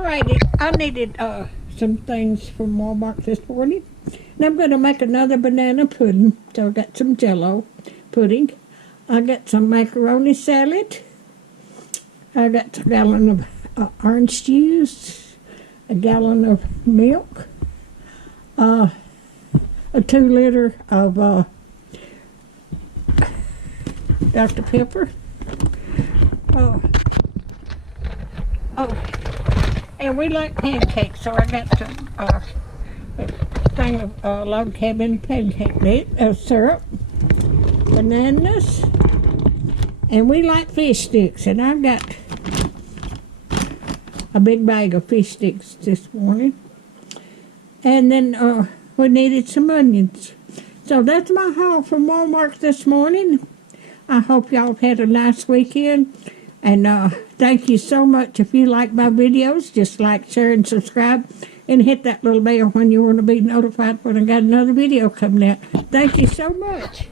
Alrighty, I needed some things from Walmart this morning. And I'm going to make another banana pudding. So I got some Jell-O pudding. I got some macaroni salad. I got a gallon of orange juice, a gallon of milk, a 2 liter of Dr. Pepper. And we like pancakes, so I got some a thing of log cabin pancake mix, syrup, bananas, and we like fish sticks, and I got a big bag of fish sticks this morning. And then we needed some onions. So that's my haul from Walmart this morning. I hope y'all had a nice weekend. And thank you so much. If you like my videos, just like, share, and subscribe. And hit that little bell when you want to be notified when I got another video coming out. Thank you so much.